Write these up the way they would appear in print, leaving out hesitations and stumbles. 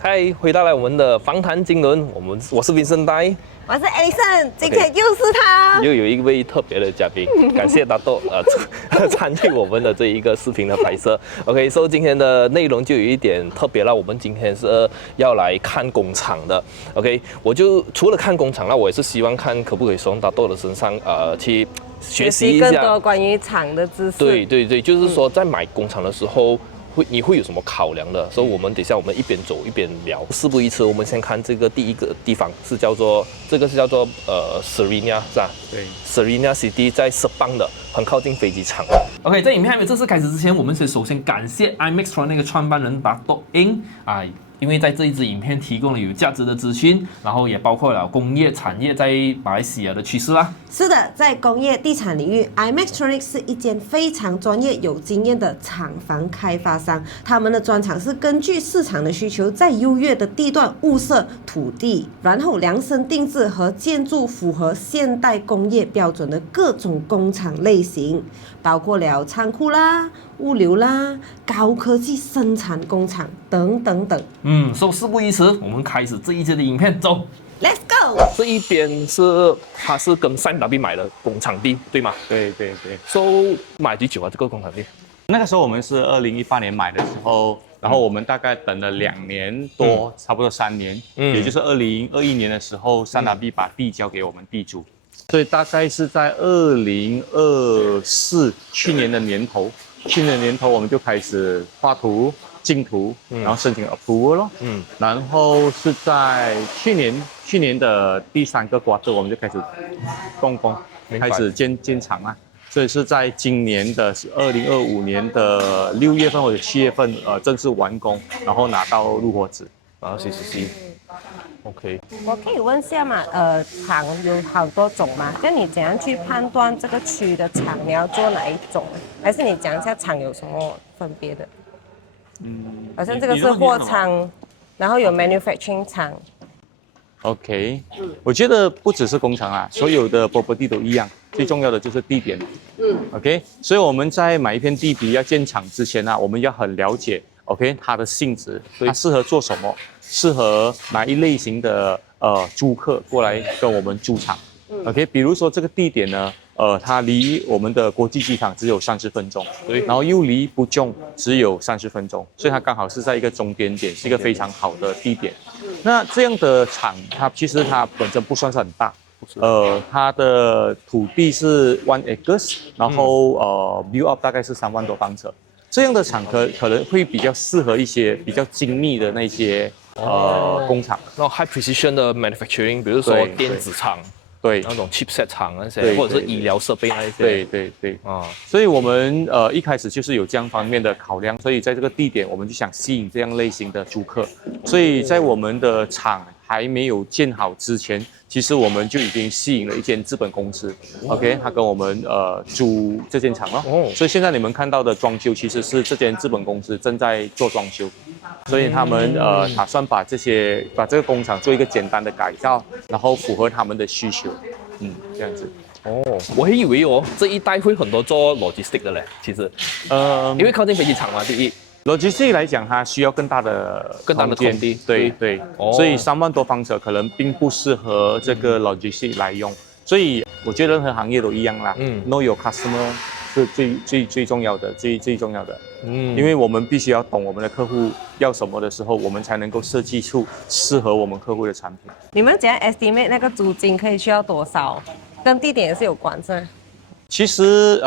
嗨，回到了我们的访谈经纶，我是 Vincent Dai，我是 Alison， 今天又是他，又有一位特别的嘉宾，感谢大豆参与我们的这一个视频的拍摄。OK， 所以今天的内容就有一点特别了，我们今天是要来看工厂的。OK， 我就除了看工厂，那我也是希望看可不可以从大豆的身上去学习一下更多关于厂的知识。对，就是说在买工厂的时候。你会有什么考量的？所以我们等一下我们一边走一边聊。事不宜迟，我们先看这个第一个地方是叫做Sarina 是吧？对 ，Sarina City 在Sepang的，很靠近飞机场。OK， 在影片还没有正式开始之前，我们首先感谢 IMAX 那个创办人Dato' Eng 因为在这一支影片提供了有价值的资讯，然后也包括了工业产业在马来西亚的趋势啦。是的，在工业地产领域 ，IMAXtronics 是一间非常专业、有经验的厂房开发商。他们的专长是根据市场的需求，在优越的地段物色土地，然后量身定制和建筑符合现代工业标准的各种工厂类型，包括了仓库啦、物流啦、高科技生产工厂等等等。所以事不宜迟，我们开始这一节的影片，走。Let's go！ 这一边它是跟三达币买的工厂地，对吗？对。买多久啊？这个工厂地？那个时候我们是2018年买的时候，然后我们大概等了2年多，差不多3年，也就是2021年的时候，三达币把地交给我们地主，所以大概是在2024去年的年头我们就开始画图、进图，然后申请 approval 咯，然后是在去年的第3个quarter我们就开始动工，开始建厂啊。所以是在今年的2025年的6月份或者7月份，正式完工，然后拿到入伙纸，然后CCC。OK， 我可以问下嘛？厂有好多种嘛？那你怎样去判断这个区的厂你要做哪一种？还是你讲一下厂有什么分别的？好像这个是货仓，然后有 manufacturing 厂。OK，我觉得不只是工厂啊，所有的 property 都一样，最重要的就是地点。OK， 所以我们在买一片地皮要建厂之前呢，我们要很了解 OK 它的性质，它适合做什么，适合哪一类型的租客过来跟我们租厂。OK， 比如说这个地点呢，它离我们的国际机场只有30分钟，对，然后又离不中只有30分钟，所以它刚好是在一个中间点，是一个非常好的地点。那这样的厂，其实它本身不算是很大，它的土地是1 acres， 然后build up 大概是3万多方尺。这样的厂可能会比较适合一些比较精密的那些工厂，然后 high precision 的 manufacturing， 比如说电子厂。对，那种 chipset 厂那些，或者是医疗设备那一些。对所以我们一开始就是有这样方面的考量，所以在这个地点我们就想吸引这样类型的租客，所以在我们的厂还没有建好之前，其实我们就已经吸引了一间资本公司 ，OK， 他跟我们租这间厂咯。所以现在你们看到的装修其实是这间资本公司正在做装修，所以他们打算把这个工厂做一个简单的改造，然后符合他们的需求，这样子。我还以为这一带会很多做 logistic 的嘞，其实，因为靠近飞机场嘛，第一。logistic 来讲，它需要更大的空地，对，所以3万多方尺可能并不适合这个 logistic 来用，所以我觉得任何行业都一样啦，know your customer 是最重要的，最重要的，因为我们必须要懂我们的客户要什么的时候，我们才能够设计出适合我们客户的产品。你们怎样 estimate 那个租金可以需要多少？跟地点也是有关，是吗？其实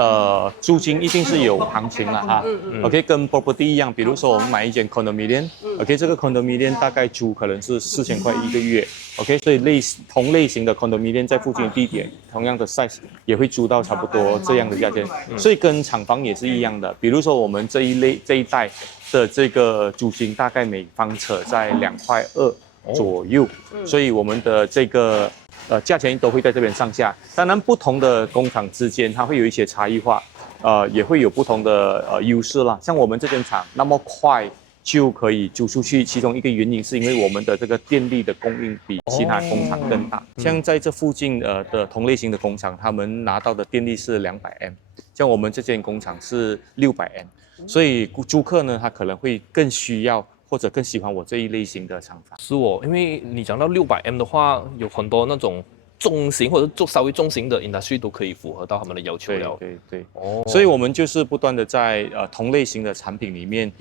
租金一定是有行情了啊，OK， 跟 property 一样，比如说我们买一间 condominium，OK， 这个 condominium 大概租可能是4000块1个月 ，OK， 所以同类型的 condominium 在附近的地点，同样的 size 也会租到差不多这样的价钱，所以跟厂房也是一样的，比如说我们这一带的这个租金大概每方尺在2.2块左右，所以我们的这个价钱都会在这边上下。当然，不同的工厂之间它会有一些差异化，也会有不同的优势啦。像我们这间厂那么快就可以租出去，其中一个原因是因为我们的这个电力的供应比其他工厂更大。像在这附近的同类型的工厂，他们拿到的电力是200M，像我们这间工厂是600M，所以租客呢他可能会更需要或者更喜欢我这一类型的厂房。是哦，因为你讲到600M 的话，有很多那种中型或者稍微中型的 industry 都可以符合到他们的要求了。对，哦，所以我们就是不断的在同类型的产品里面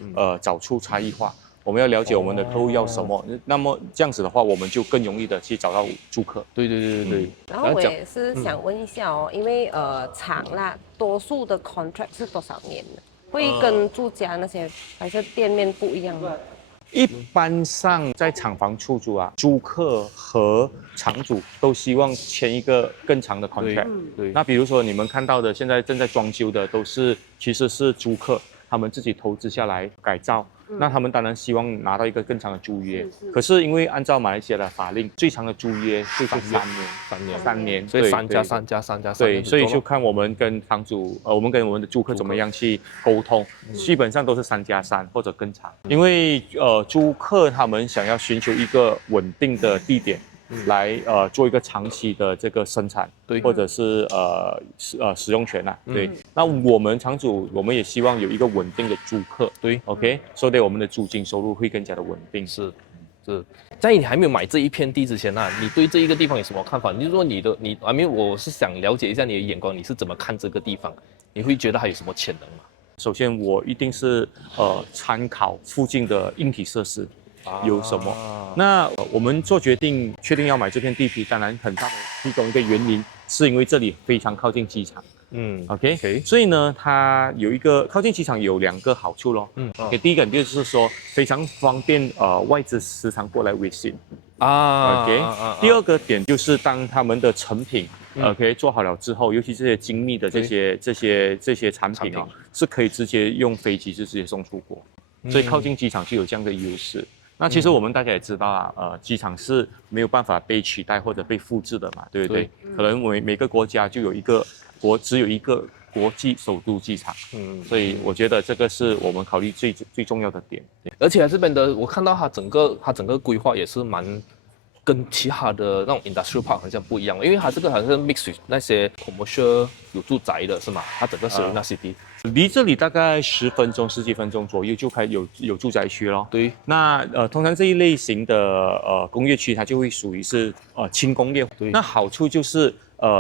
找出差异化。我们要了解我们的客户要什么，那么这样子的话，我们就更容易的去找到住客。对。然后我也是想问一下哦，因为厂啦，多数的 contract 是多少年的？会跟住家那些还是店面不一样吗？一般上在厂房出租啊，租客和厂主都希望签一个更长的 contract。对，那比如说你们看到的现在正在装修的其实是租客，他们自己投资下来改造。那他们当然希望拿到一个更长的租约，可是因为按照马来西亚的法令，最长的租约是3年，所以3+3+3+3，对，所以就看我们跟房主，我们跟我们的租客怎么样去沟通，基本上都是3+3或者更长，因为租客他们想要寻求一个稳定的地点。来做一个长期的这个生产，对，或者是使用权对。那我们厂主我们也希望有一个稳定的租客，对 ，OK， 所以我们的租金收入会更加的稳定。是。在你还没有买这一片地之前你对这一个地方有什么看法？你就说我是想了解一下你的眼光，你是怎么看这个地方？你会觉得还有什么潜能吗？首先，我一定是参考附近的硬体设施。有什么？那我们做决定，确定要买这片地皮，当然很大的其中一个原因，是因为这里非常靠近机场。OK， 所以呢，它有一个靠近机场有2个好处咯。第一个就是说非常方便外资时常过来visit。OK， 第二个点就是当他们的成品做好了之后，尤其这些精密的这些产品是可以直接用飞机就直接送出国，所以靠近机场就有这样的优势。那其实我们大家也知道机场是没有办法被取代或者被复制的嘛，对不对？可能每个国家就只有一个国际首都机场，所以我觉得这个是我们考虑最重要的点。而且这边的我看到它整个规划也是跟其他的那种 industrial park 好像不一样，因为它这个好像是 mix 那些 commercial 有住宅的是吗？它整个 Serena City 离这里大概10几分钟左右就有住宅区咯。对，那通常这一类型的工业区，它就会属于是轻工业。对，那好处就是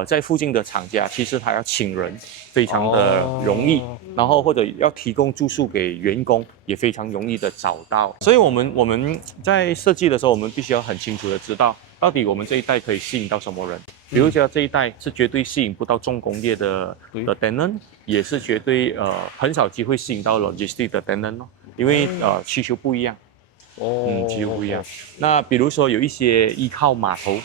在附近的厂家，其实他要请人非常的容易，然后或者要提供住宿给员工也非常容易的找到。所以我们在设计的时候，我们必须要很清楚的知道，到底我们这一带可以吸引到什么人。比如说这一带是绝对吸引不到重工业的 tenant， 也是绝对很少机会吸引到 logistic 的 tenant 因为需求不一样。需求不一样。那比如说有一些依靠码头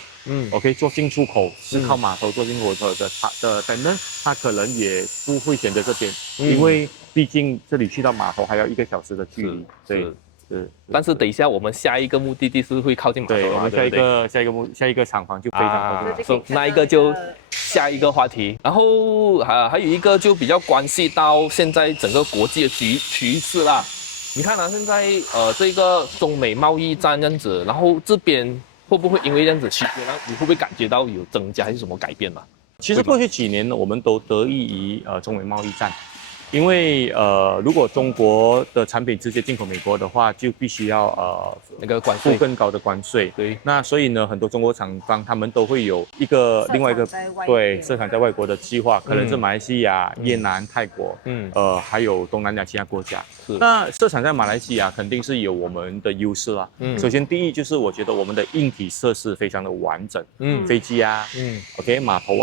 ，OK 做进出口是靠码头做进出口的tenant，他可能也不会选择这边，因为毕竟这里去到码头还要1个小时的距离。对。但是等一下，我们下一个目的地是会靠近码头，对，我们下一个厂房就非常靠近。那一个就下一个话题。然后还有一个就比较关系到现在整个国际的趋势啦。你看现在这个中美贸易战这样子，然后这边会不会因为这样子趋势，你会不会感觉到有增加还是什么改变嘛？其实过去几年呢，我们都得益于中美贸易战。因为如果中国的产品直接进口美国的话，就必须要那个关税付更高的关税。对。那所以呢，很多中国厂商他们都会有另外一个设厂在外国的计划，可能是马来西亚、越南、泰国，还有东南亚其他国家。那设厂在马来西亚肯定是有我们的优势啦。首先第一就是我觉得我们的硬体设施非常的完整，飞机OK 码头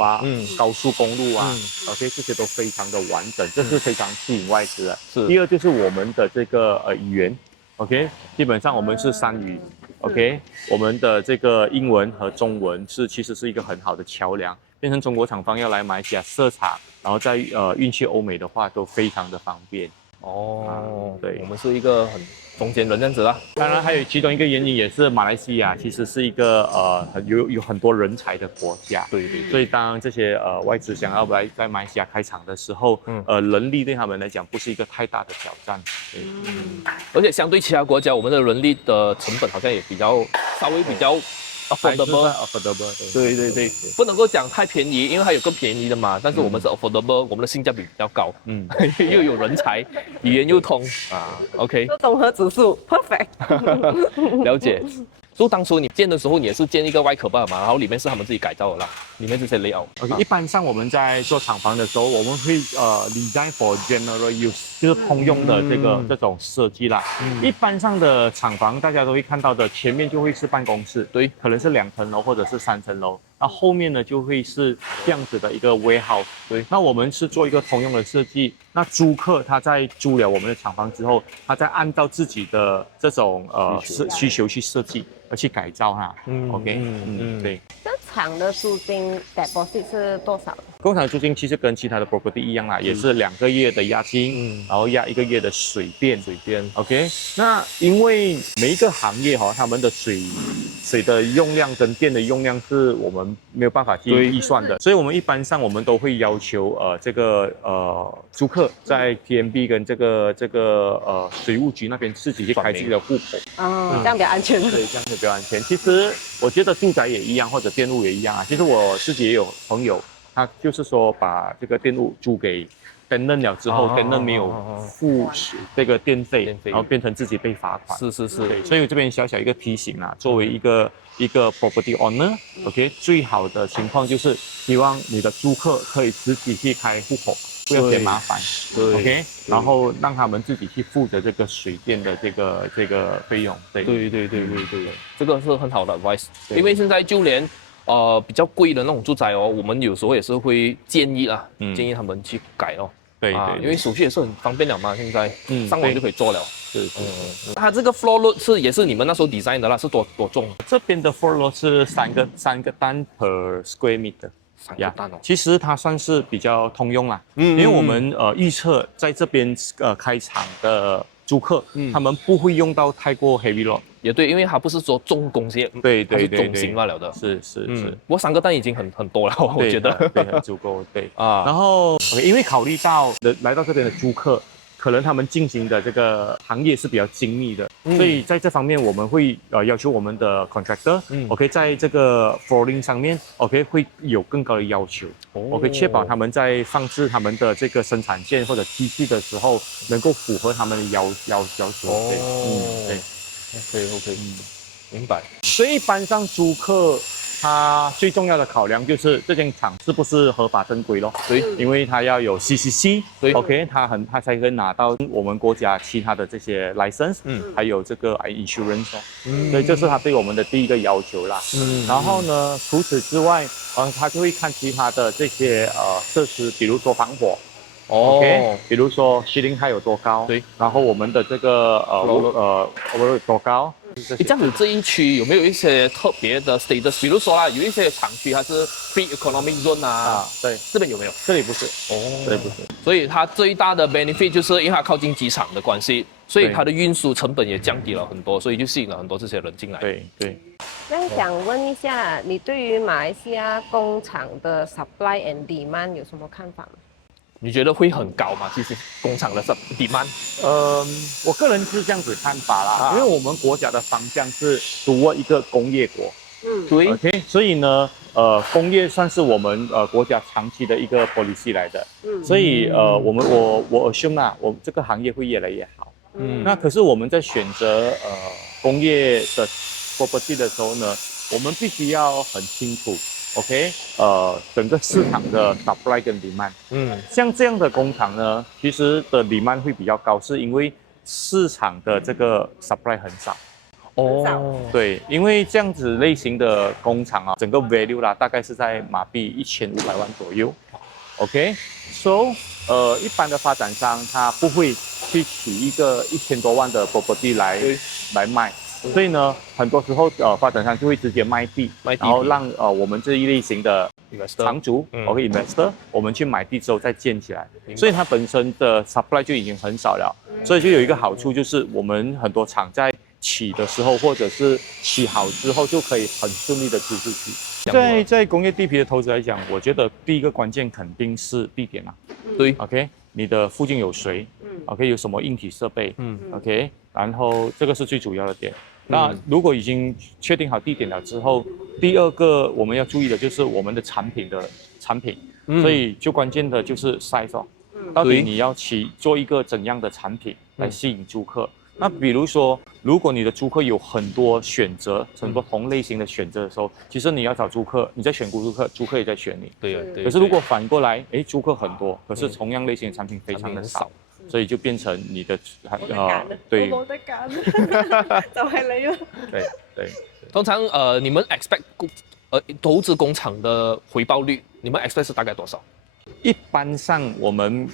高速公路OK 这些都非常的完整，这是非常吸引外资的。第二就是我们的这个语言 ，OK， 基本上我们是3语 ，OK， 我们的这个英文和中文其实是一个很好的桥梁，变成中国厂方要来马来西亚设厂，然后再运去欧美的话都非常的方便。对，我们是一个很中间人这样子啦。当然还有其中一个原因也是马来西亚其实是一个有很多人才的国家。对。所以当这些外资想要来在马来西亚开厂的时候，人力对他们来讲不是一个太大的挑战。而且相对其他国家，我们的人力的成本好像也稍微比较 affordable。 affordable，对对对，不能够讲太便宜，因为它有更便宜的嘛。但是我们是 affordable，我们的性价比比较高，又有人才，语言又通啊。OK，综合指数 perfect。了解。所以当初你建的时候，你也是建一个外壳罢了嘛，然后里面是他们自己改造的啦，里面这些 layout。OK，一般上我们在做厂房的时候，我们会design for general use， 就是通用的这种设计啦。一般上的厂房大家都会看到的，前面就会是办公室，对，可能是2层楼或者是3层楼，那后面呢就会是这样子的一个 warehouse。对，那我们是做一个通用的设计，那租客他在租了我们的厂房之后，他再按照自己的这种需求去设计。去改造它，OK，对。这厂的租金 deposit 是多少？工厂租金其实跟其他的 property 一样啦，也是2个月的押金，然后押1个月的水电，OK。那因为每一个行业他们的水的用量跟电的用量是我们没有办法去预算的，所以我们一般上我们都会要求租客在 TMB 跟这个水务局那边自己去开自己的户口，这样比较安全。对，这样会比较安全。其实我觉得住宅也一样，或者电路也一样啊。其实我自己也有朋友，他就是说把这个电路租给tenant了之后，tenant没有付这个电费，然后变成自己被罚款。是。对，所以我这边小小一个提醒啊，作为一个 property owner，OK， 最好的情况就是希望你的租客可以自己去开户口，不要嫌麻烦。对 ，OK， 然后让他们自己去负责这个水电的这个费用。对，这个是很好的 advice， 因为现在就连比较贵的那种住宅我们有时候也是会建议啦，建议他们去改对，因为手续也是很方便了嘛，现在上网就可以做了。是。它这个 floor load 也是你们那时候 design 的啦，是多重？这边的 floor load 是三个单 per square meter。3个单其实它算是比较通用啦，因为我们预测在这边开厂的租客，他们不会用到太过 heavy load。也对，因为它不是说重工业，对，它是中型罢了的。是。不过3个单已经很多了，我觉得。对，很足够。对啊，然后 OK， 因为考虑到来到这边的租客，可能他们进行的这个行业是比较精密的，所以在这方面我们会要求我们的 contractor，OK， 在这个 flooring 上面 ，OK 会有更高的要求，OK 确保他们在放置他们的这个生产线或者机器的时候，能够符合他们的要求。对。OK， 明白。所以一般上租客他最重要的考量就是这间厂是不是合法正规咯？对，因为他要有 CCC， 对 ，OK， 他才可以拿到我们国家其他的这些 license，还有这个 insurance，所以这是他对我们的第一个要求啦。然后呢，除此之外，他就会看其他的这些设施，比如说防火。OK， 比如说 ceiling height 有多高，对，然后我们的这个overload 多高。这样子这一区有没有一些特别的 status？ 比如说啦，有一些厂区它是 free economic zone 对，这边有没有？这里不是，这里不是。所以它最大的 benefit 就是因为它靠近机场的关系，所以它的运输成本也降低了很多，所以就吸引了很多这些人进来。对。那想问一下，你对于马来西亚工厂的 supply and demand 有什么看法吗？你觉得会很高吗？其实工厂的 demand， 我个人是这样子看法啦，因为我们国家的方向是toward一个工业国，对 ，OK， 所以呢，工业算是我们国家长期的一个 policy 来的，所以我assume啦，我这个行业会越来越好，那可是我们在选择工业的 property 的时候呢，我们必须要很清楚。OK， 整个市场的 supply 跟 demand，像这样的工厂呢，其实的 demand 会比较高，是因为市场的这个 supply 很少。对，因为这样子类型的工厂整个 value 啦，大概是在马币1500万左右。OK，so， 一般的发展商他不会去取一个1000多万的 property 来卖。所以呢，很多时候发展商就会直接卖地，然后让我们这一类型的厂主，investor， 我们去买地之后再建起来，所以它本身的 supply 就已经很少了，所以就有一个好处就是我们很多厂在起的时候或者是起好之后就可以很顺利的租出去。在工业地皮的投资来讲，我觉得第一个关键肯定是地点啊，对 ，OK， 你的附近有谁？OK， 有什么硬体设备？OK， 然后这个是最主要的点。那如果已经确定好地点了之后，第二个我们要注意的就是我们的产品，所以最关键的就是 size 哦，到底你要做一个怎样的产品来吸引租客？那比如说，如果你的租客有很多选择，很多同类型的选择的时候，其实你要找租客，你在选租客，租客也在选你。对。可是如果反过来，租客很多，可是同样类型的产品非常的少，所以就變成你的對，冇得揀，就係你咯。對。通常你們 expect 投資工廠的回報率，你們 expect 是大概多少？一般上，我们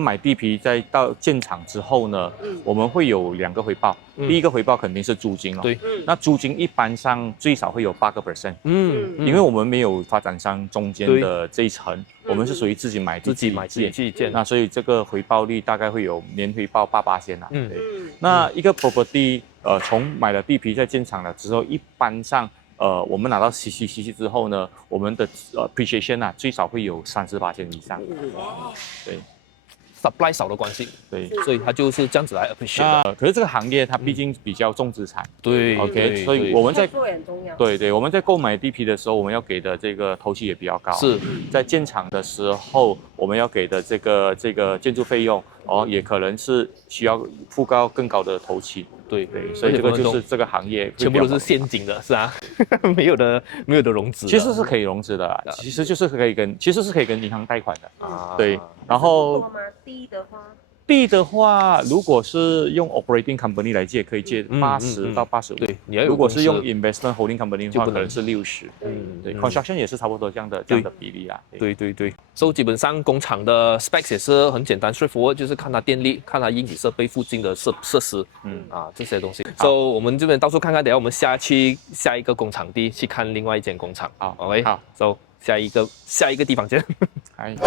买地皮，再到建厂之后呢，我们会有2个回报。第一个回报肯定是租金了，对，那租金一般上最少会有8%，因为我们没有发展商中间的这一层，我们是属于自己买自己建，那所以这个回报率大概会有年回报8%啦。对，那一个 property 从买了地皮在建厂了之后，一般上。我们拿到 CC 之后呢，我们的appreciation 啊，最少会有30%以上。对 ，supply 少的关系，对，所以它就是这样子来 appreciate。可是这个行业它毕竟比较重资产，对 ，OK， 所以我们在很重要。对，我们在购买地皮的时候，我们要给的这个头期也比较高。是，在建厂的时候，我们要给的这个建筑费用也可能是需要付更高的头期。对，所以这个就是这个行业全部都是现金的，是啊，没有的融资。其实是可以融资的啦，其实是可以跟银行贷款的啊。对，然后多吗？地的话，如果是用 operating company 来借，可以借80到85。对，如果是用 investment holding company 的话，可能是60。对 ，construction 也是差不多这样的比例啊。对。所以基本上工厂的 specs 也是很简单 straightforward， 就是看它电力，看它硬体设备附近的设施，这些东西。所以我们这边到处看看，等下我们下一个工厂地去看另外一间工厂。好 ，OK， 好 ，so 下一个地方见。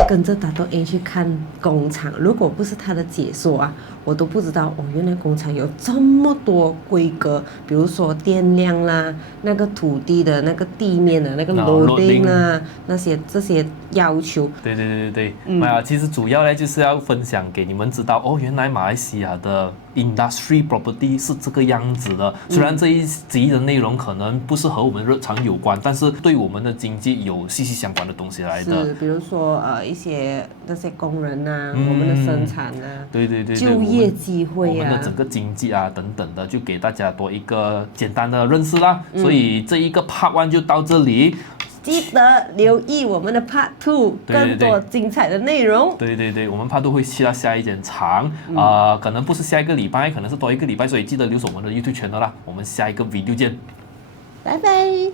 跟着大豆 A 去看工厂，如果不是他的解说啊，我都不知道原来工厂有这么多规格，比如说电量啦，那个土地的那个地面的那个 loading 啦，这些要求。对，其实主要呢就是要分享给你们知道原来马来西亚的 industry property 是这个样子的。虽然这一集的内容可能不是和我们日常有关，但是对我们的经济有息息相关的东西来的。是，比如说一些那些工人啊，我们的生产啊，对，就业机会啊，我们的整个经济啊等等的，就给大家多一个简单的认识啦。所以这一个 Part 1就到这里。记得留意我们的 Part 2，更多精彩的内容。对，我们 Part 2会去到下一间厂，可能不是下一个礼拜，可能是多一个礼拜，所以记得留守我们的 YouTube channel 啦。我们下一个 video 见，拜拜。